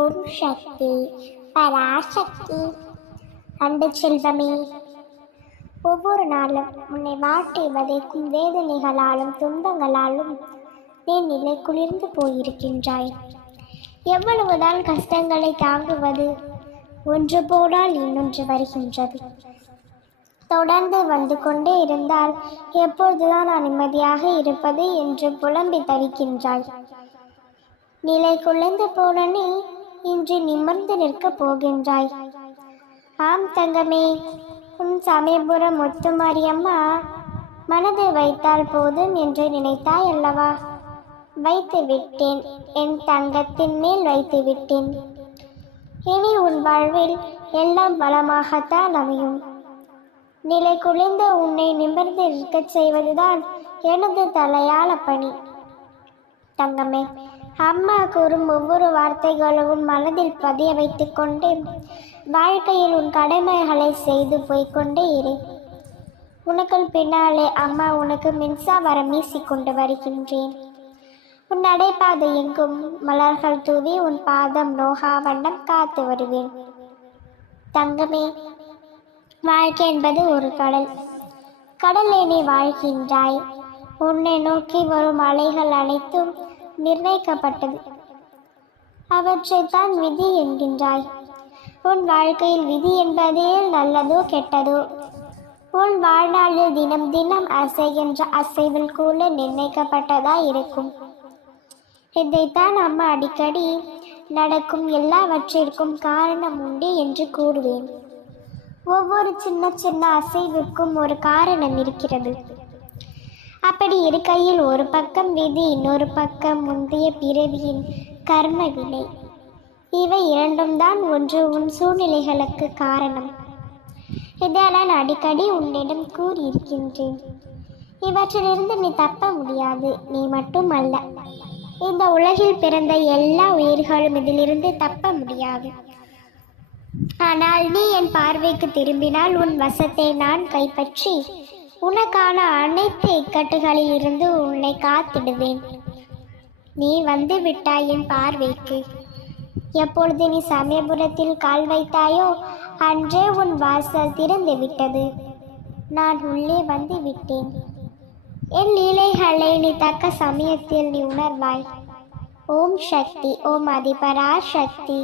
ஓம் சக்தி பராசக்தி. அன்பு செல்வமே, ஒவ்வொரு நாளும் உன்னை வாட்டி வதைக்கும் வேதனைகளாலும் துன்பங்களாலும் நீ நிலை குளிர்ந்து போயிருக்கின்றாய். எவ்வளவுதான் கஷ்டங்களை தாங்குவது? ஒன்று போடால் இன்னொன்று வருகின்றது. தொடர்ந்து வந்து கொண்டே இருந்தால் எப்பொழுதுதான் நான் நிம்மதியாக இருப்பது என்று புலம்பி தவிக்கின்றாய். நிலை குலைந்து போன நீ இன்று நிமிர்ந்து நிற்கப் போகின்றாய். ஆம் தங்கமே, உன் சமயபுரம் முத்துமாரியம்மா மனதில் வைத்தால் போதும் என்று நினைத்தாய் அல்லவா? வைத்து விட்டேன், என் தங்கத்தின் மேல் வைத்து விட்டேன். இனி உன் வாழ்வில் எல்லாம் பலமாகத்தான் அமையும். நிலை குலைந்த உன்னை நிமிர்ந்து இருக்கச் செய்வதுதான் எனது தலையாள பணி. தங்கமே, அம்மா கூறும் ஒவ்வொரு வார்த்தைகளும் உன் மனதில் பதிய வைத்துக் கொண்டு வாழ்க்கையில் உன் கடமைகளை செய்து போய்கொண்டே இரு. உனக்குள் பின்னாலே அம்மா உனக்கு மின்சாரம் வீசிக்கொண்டு வருகின்றேன். உன் நடைபாதை எங்கும் மலர்கள் தூவி உன் பாதம் நோகா வண்ணம் காத்து வருவேன். தங்கமே, வாழ்க்கை என்பது ஒரு கடல். கடலே நீ வாழ்கின்றாய். உன்னை நோக்கி வரும் அலைகள் அனைத்தும் நிர்ணயிக்கப்பட்டது. அவற்றைத்தான் விதி என்கின்றாய். உன் வாழ்க்கையில் விதி என்பதே நல்லதோ கெட்டதோ, உன் வாழ்நாளில் தினம் தினம் அசைகின்ற அசைவில் கூட நிர்ணயிக்கப்பட்டதாய் இருக்கும். இதைத்தான் அம்மா அடிக்கடி நடக்கும் எல்லாவற்றிற்கும் காரணம் உண்டு என்று கூறுவேன். ஒவ்வொரு சின்ன சின்ன அசைவுக்கும் ஒரு காரணம் இருக்கிறது. அப்படி இருக்கையில் ஒரு பக்கம் விதி, இன்னொரு பக்கம் முந்தைய பிறவியின் கர்ம வினை. இவை இரண்டும் தான் ஒன்று உன் சூழ்நிலைகளுக்கு காரணம். இதை நான் அடிக்கடி உன்னிடம் கூறியிருக்கின்றேன். இவற்றிலிருந்து நீ தப்ப முடியாது. நீ மட்டும் அல்ல, இந்த உலகில் பிறந்த எல்லா உயிர்களும் இதிலிருந்து தப்ப முடியாது. ஆனால் நீ என் பார்வைக்கு திரும்பினால் உன் வசத்தை நான் கைப்பற்றி உனக்கான அனைத்து இக்கட்டுகளில் இருந்து உன்னை காத்திடுவேன். நீ வந்து விட்டாய் என் பார்வைக்கு. எப்பொழுது நீ சமயபுரத்தில் கால் வைத்தாயோ அன்றே உன் வாசல் திறந்து விட்டது. நான் உள்ளே வந்து விட்டேன். என் லீலைகளை நீ தக்க சமயத்தில் நீ உணர்வாய். ஓம் சக்தி, ஓம் அதிபரா சக்தி.